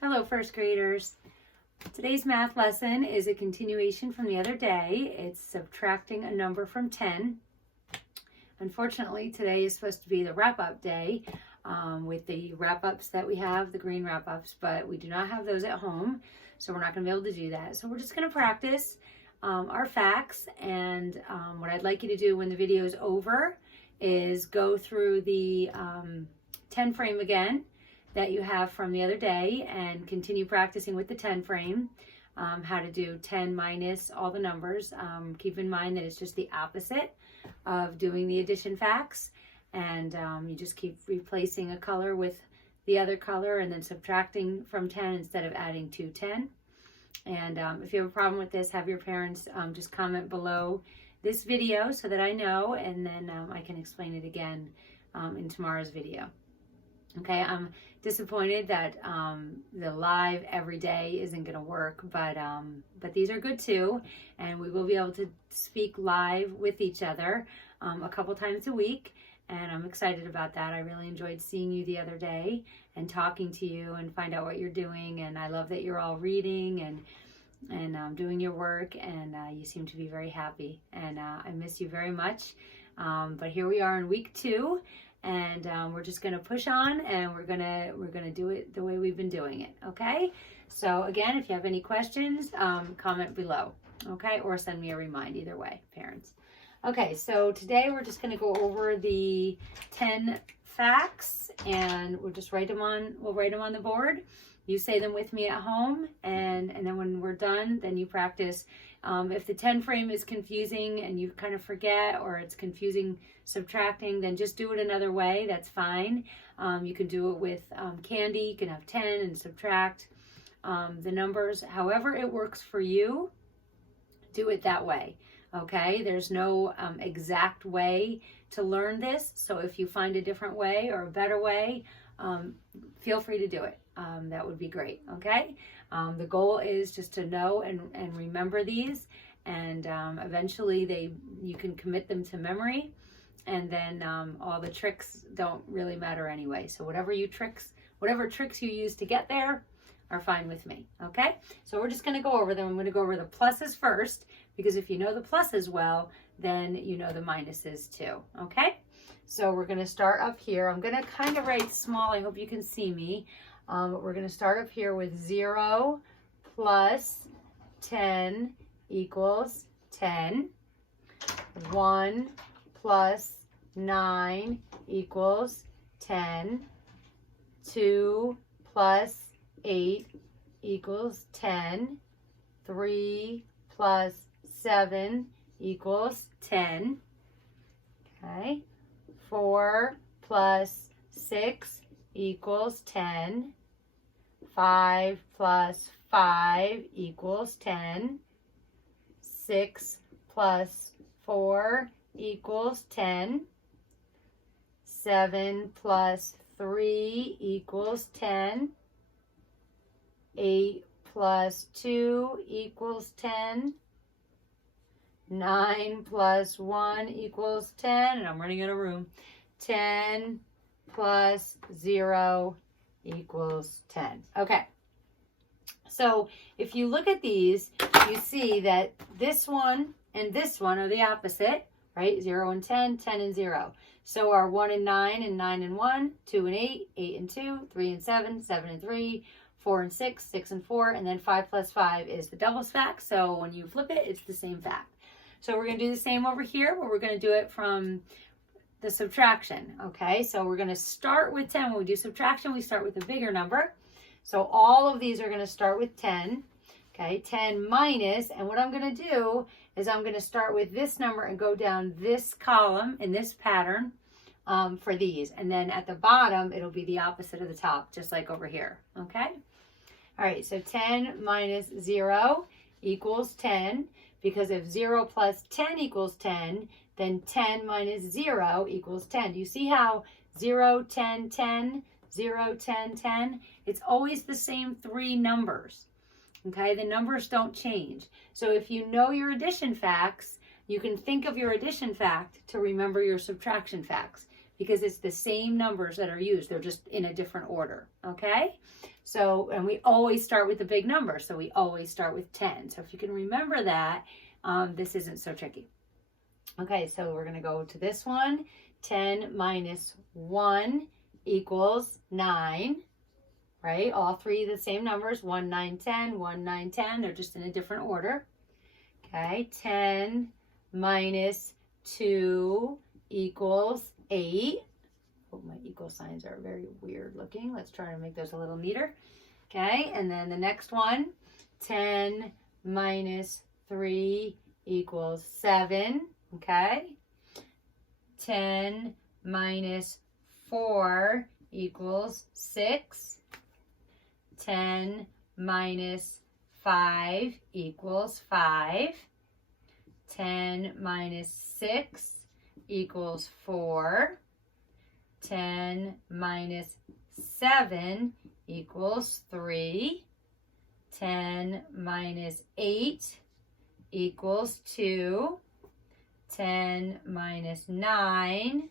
Hello, first graders. Today's math lesson is a continuation from the other day. It's subtracting a number from 10. Unfortunately, today is supposed to be the wrap-up day with the wrap-ups that we have, the green wrap-ups, but we do not have those at home, so we're not going to be able to do that. So we're just going to practice our facts, and what I'd like you to do when the video is over is go through the 10 frame again that you have from the other day and continue practicing with the 10 frame, how to do 10 minus all the numbers. Keep in mind that it's just the opposite of doing the addition facts, and you just keep replacing a color with the other color and then subtracting from 10 instead of adding to 10. And if you have a problem with this, have your parents just comment below this video so that I know, and then I can explain it again in tomorrow's video. Okay, I'm disappointed that the live every day isn't going to work, but these are good too, and we will be able to speak live with each other a couple times a week, and I'm excited about that. I really enjoyed seeing you the other day and talking to you and find out what you're doing, and I love that you're all reading and doing your work, and you seem to be very happy, and I miss you very much. But here we are in week 2. And we're just going to push on, and we're gonna do it the way we've been doing it. Okay, so again, if you have any questions, comment below, okay, or send me a remind, either way, parents. Okay, so today we're just going to go over the 10 facts, and we'll just write them on the board. You say them with me at home, and then when we're done, then you practice. If the 10 frame is confusing and you kind of forget, or it's confusing subtracting, then just do it another way. That's fine. You can do it with candy. You can have 10 and subtract the numbers. However it works for you, do it that way. Okay? There's no exact way to learn this. So if you find a different way or a better way, feel free to do it. That would be great. Okay? The goal is just to know and remember these, and eventually you can commit them to memory, and then all the tricks don't really matter anyway. So whatever tricks you use to get there are fine with me. Okay? So we're just going to go over them. I'm going to go over the pluses first, because if you know the pluses well, then you know the minuses too. Okay? So we're going to start up here. I'm going to kind of write small. I hope you can see me. We're going to start up here with 0 plus 10 equals 10. 1 plus 9 equals 10. 2 plus 8 equals 10. 3 plus 7 equals 10. Okay. 4 plus 6 equals 10. 5 plus 5 equals 10. 6 plus 4 equals 10. 7 plus 3 equals 10. 8 plus 2 equals 10. 9 plus 1 equals 10. And I'm running out of room. 10 plus 0 equals 10. Okay, so if you look at these, you see that this one and this one are the opposite, right? 0 and 10, 10 and 0. So are 1 and 9 and 9 and 1, 2 and 8, 8 and 2, 3 and 7, 7 and 3, 4 and 6, 6 and 4, and then 5 plus 5 is the doubles fact. So when you flip it, it's the same fact. So we're going to do the same over here, but we're going to do it from the subtraction. Okay, so we're going to start with 10. When we do subtraction, we start with a bigger number. So all of these are going to start with 10. Okay, 10 minus, and what I'm going to do is I'm going to start with this number and go down this column in this pattern for these. And then at the bottom, it'll be the opposite of the top, just like over here. Okay, all right, so 10 minus 0 equals 10, because if 0 plus 10 equals 10, then 10 minus 0 equals 10. Do you see how 0, 10, 10, 0, 10, 10? It's always the same 3 numbers. Okay, the numbers don't change. So if you know your addition facts, you can think of your addition fact to remember your subtraction facts, because it's the same numbers that are used. They're just in a different order, okay? So, and we always start with the big number, so we always start with 10. So if you can remember that, this isn't so tricky. Okay, so we're going to go to this one. 10 minus 1 equals 9, right? All three the same numbers, 1, 9, 10, 1, 9, 10. They're just in a different order. Okay, 10 minus 2 equals 8. Oh, my equal signs are very weird looking. Let's try to make those a little neater. Okay, and then the next one, 10 minus 3 equals 7. Okay, 10 minus 4 equals 6. 10 minus 5 equals 5. 10 minus 6 equals 4. 10 minus 7 equals 3. 10 minus 8 equals 2. 10 minus 9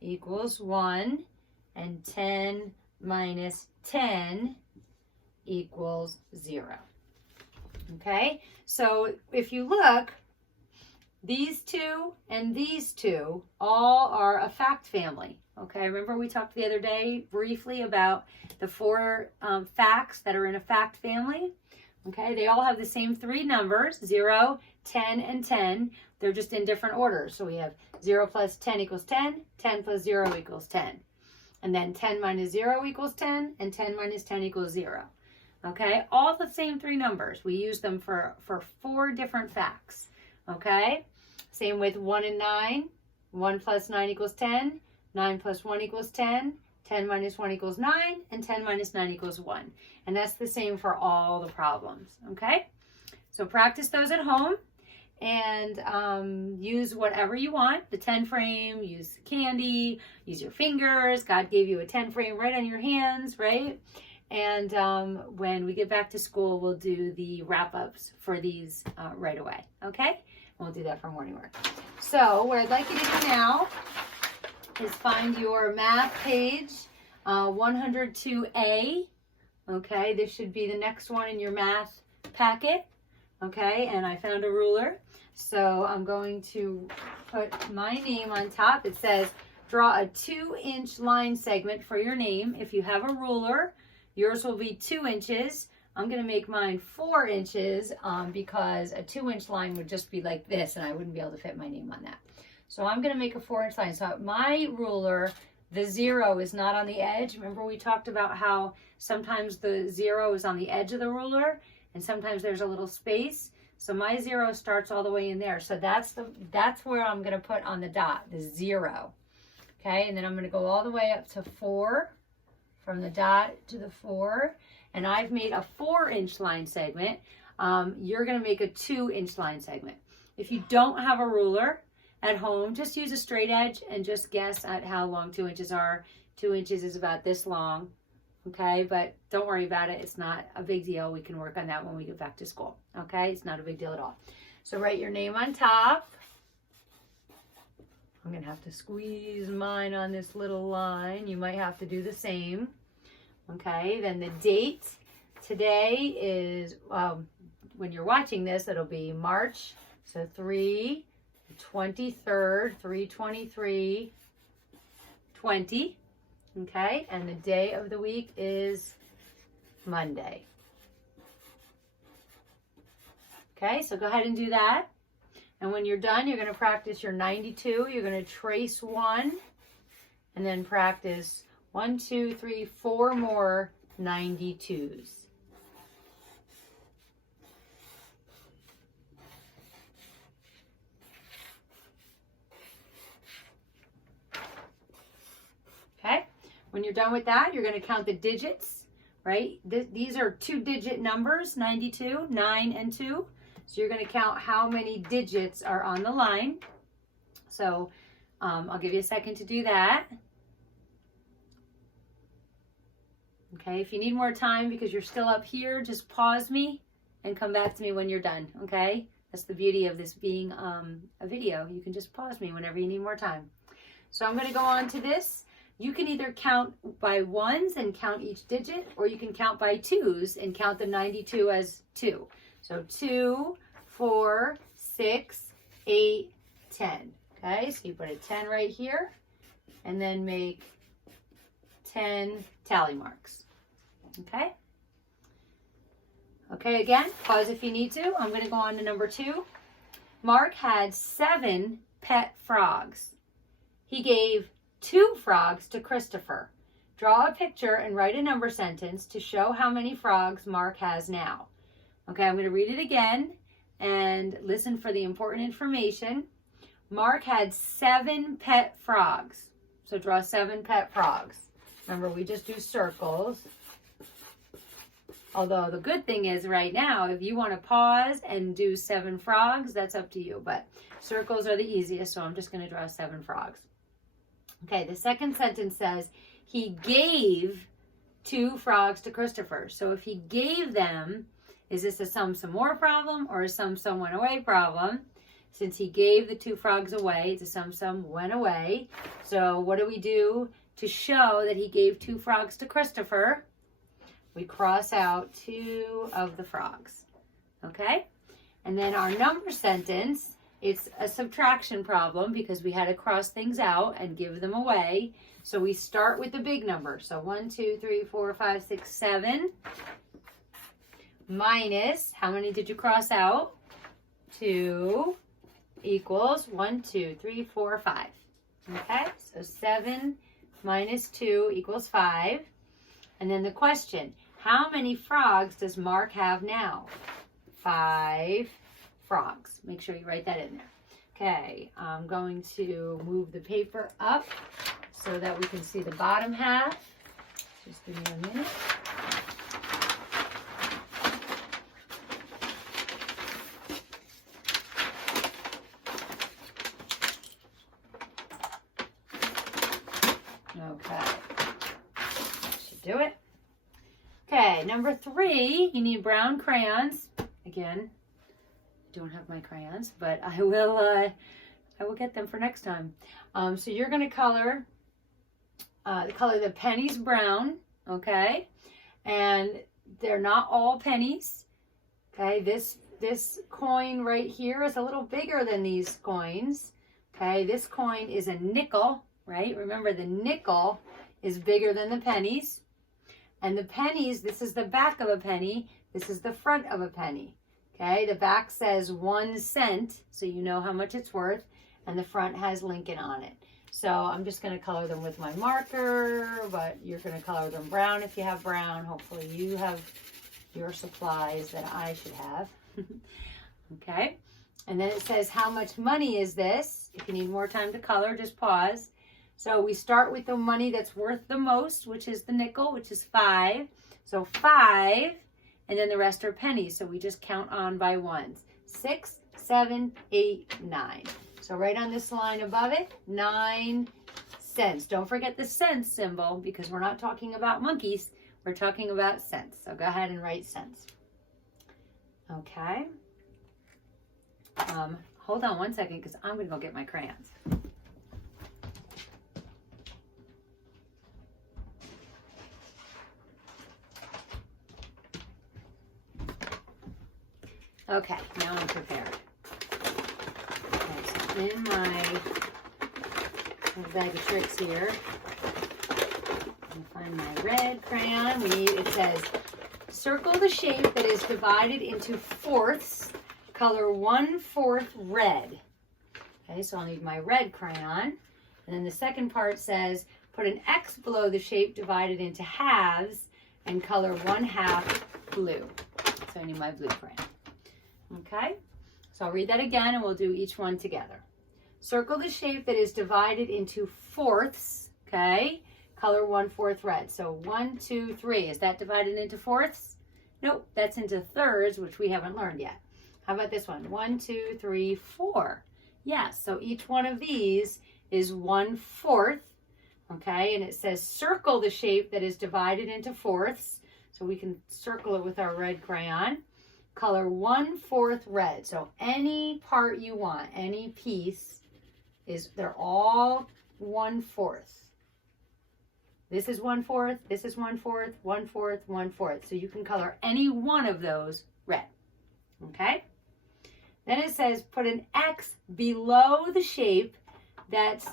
equals 1. And 10 minus 10 equals 0. Okay, so if you look, these two and these two all are a fact family. Okay, remember we talked the other day briefly about the 4 facts that are in a fact family? Okay, they all have the same 3 numbers, 0, 10, and 10. They're just in different orders. So we have 0 plus 10 equals 10, 10 plus 0 equals 10. And then 10 minus 0 equals 10, and 10 minus 10 equals 0. Okay, all the same 3 numbers. We use them for 4 different facts. Okay, same with 1 and 9. 1 plus 9 equals 10. 9 plus 1 equals 10. 10 minus 1 equals 9. And 10 minus 9 equals 1. And that's the same for all the problems. Okay, so practice those at home. And use whatever you want. The 10 frame, use candy, use your fingers. God gave you a 10 frame right on your hands, right? And when we get back to school, we'll do the wrap-ups for these right away, okay? We'll do that for morning work. So what I'd like you to do now is find your math page 102A, okay? This should be the next one in your math packet, okay? And I found a ruler. So I'm going to put my name on top. It says, draw a 2-inch line segment for your name. If you have a ruler, yours will be 2 inches. I'm going to make mine 4 inches because a 2-inch line would just be like this, and I wouldn't be able to fit my name on that. So I'm going to make a 4-inch line. So my ruler, the 0 is not on the edge. Remember we talked about how sometimes the 0 is on the edge of the ruler, and sometimes there's a little space. So my 0 starts all the way in there. So that's where I'm going to put on the dot, the 0. Okay, and then I'm going to go all the way up to 4, from the dot to the 4. And I've made a 4-inch line segment. You're going to make a 2-inch line segment. If you don't have a ruler at home, just use a straight edge and just guess at how long 2 inches are. 2 inches is about this long. Okay, but don't worry about it. It's not a big deal. We can work on that when we get back to school. Okay, it's not a big deal at all. So write your name on top. I'm going to have to squeeze mine on this little line. You might have to do the same. Okay, then the date. Today is, when you're watching this, it'll be March. So 3/23, 3/23/20. Okay, and the day of the week is Monday. Okay, so go ahead and do that. And when you're done, you're going to practice your 92. You're going to trace 1 and then practice 1, 2, 3, 4 more 92s. Okay, when you're done with that, you're going to count the digits, right? These are 2-digit numbers, 92, 9, and 2. So you're going to count how many digits are on the line. So I'll give you a second to do that. Okay, if you need more time because you're still up here, just pause me and come back to me when you're done, okay? That's the beauty of this being a video. You can just pause me whenever you need more time. So I'm going to go on to this. You can either count by ones and count each digit, or you can count by twos and count the 92 as 2. So 2, 4, 6, 8, 10. Okay, so you put a 10 right here and then make 10 tally marks. Okay? Okay, again, pause if you need to. I'm going to go on to number 2. Mark had 7 pet frogs. He gave 2 frogs to Christopher. Draw a picture and write a number sentence to show how many frogs Mark has now. Okay, I'm going to read it again and listen for the important information. Mark had 7 pet frogs. So draw 7 pet frogs. Remember, we just do circles. Although the good thing is right now, if you want to pause and do 7 frogs, that's up to you. But circles are the easiest, so I'm just going to draw 7 frogs. Okay, the second sentence says, he gave 2 frogs to Christopher. So if he gave them, is this a some more problem or a some went away problem? Since he gave the 2 frogs away, it's a some went away. So what do we do to show that he gave 2 frogs to Christopher? We cross out 2 of the frogs. Okay? And then our number sentence, it's a subtraction problem because we had to cross things out and give them away. So we start with the big number. So 1, 2, 3, 4, 5, 6, 7. Minus, how many did you cross out? 2 equals 1, 2, 3, 4, 5. Okay? So 7 minus 2 equals 5. And then the question, how many frogs does Mark have now? 5 frogs. Make sure you write that in there. Okay, I'm going to move the paper up so that we can see the bottom half. Just give me a minute. Okay, that should do it. Okay, number 3, you need brown crayons. Again, I don't have my crayons, but I will get them for next time. So you're going to color the pennies brown, okay? And they're not all pennies, okay? This coin right here is a little bigger than these coins, okay? This coin is a nickel, right? Remember, the nickel is bigger than the pennies. And the pennies, this is the back of a penny, this is the front of a penny. Okay, the back says 1 cent, so you know how much it's worth, and the front has Lincoln on it. So I'm just going to color them with my marker, but you're going to color them brown if you have brown. Hopefully you have your supplies that I should have. Okay, and then it says, how much money is this? If you need more time to color, just pause. So we start with the money that's worth the most, which is the nickel, which is 5. So 5, and then the rest are pennies. So we just count on by ones. 6, 7, 8, 9. So right on this line above it, 9 cents. Don't forget the cents symbol because we're not talking about monkeys. We're talking about cents. So go ahead and write cents. Okay. Hold on one second because I'm going to go get my crayons. Okay, now I'm prepared. Okay, so in my bag of tricks here, I'll find my red crayon. It says, circle the shape that is divided into fourths, color 1/4 red. Okay, so I'll need my red crayon. And then the second part says, put an X below the shape divided into halves and color 1/2 blue. So I need my blue crayon. Okay, so I'll read that again and we'll do each one together. Circle the shape that is divided into fourths, okay? Color 1/4 red. So 1, 2, 3. Is that divided into fourths? Nope, that's into thirds, which we haven't learned yet. How about this one? 1, 2, 3, 4. Yes, so each one of these is 1/4, okay? And it says circle the shape that is divided into fourths. So we can circle it with our red crayon. Color 1/4 red. So any part you want, any piece, they're all 1/4. This is 1/4, this is 1/4, 1/4, 1/4. So you can color any one of those red. Okay? Then it says put an X below the shape that's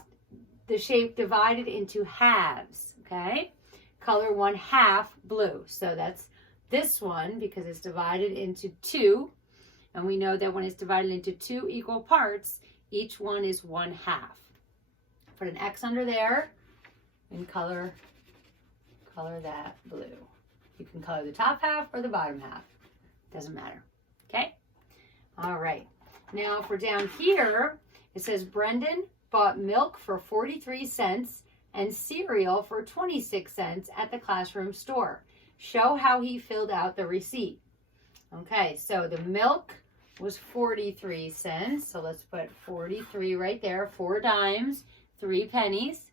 the shape divided into halves. Okay? Color 1/2 blue. So that's this one because it's divided into 2. And we know that when it's divided into 2 equal parts, each one is 1/2. Put an X under there and color that blue. You can color the top half or the bottom half. Doesn't matter. Okay? All right. Now for down here, it says Brendan bought milk for 43 cents and cereal for 26 cents at the classroom store. Show how he filled out the receipt. Okay, so the milk was 43 cents. So let's put 43 right there, 4 dimes, 3 pennies.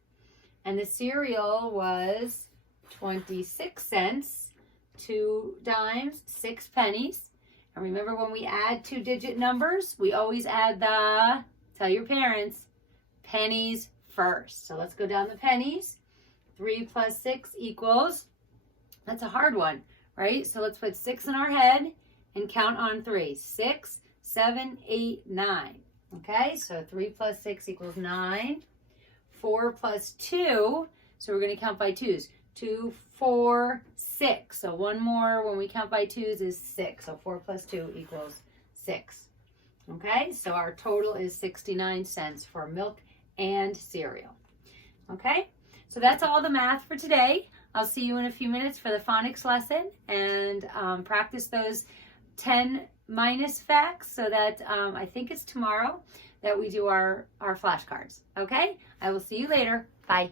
And the cereal was 26 cents, 2 dimes, 6 pennies. And remember when we add 2-digit numbers, we always add the, tell your parents, pennies first. So let's go down the pennies. 3 plus 6 equals, that's a hard one, right? So let's put 6 in our head and count on 3. 6, 7, 8, 9. Okay, so 3 plus 6 equals 9. 4 plus 2, so we're going to count by 2s. 2, 4, 6. So one more when we count by 2s is 6. So 4 plus 2 equals 6. Okay, so our total is 69 cents for milk and cereal. Okay, so that's all the math for today. I'll see you in a few minutes for the phonics lesson and practice those 10 minus facts so that I think it's tomorrow that we do our flashcards. Okay, I will see you later. Bye.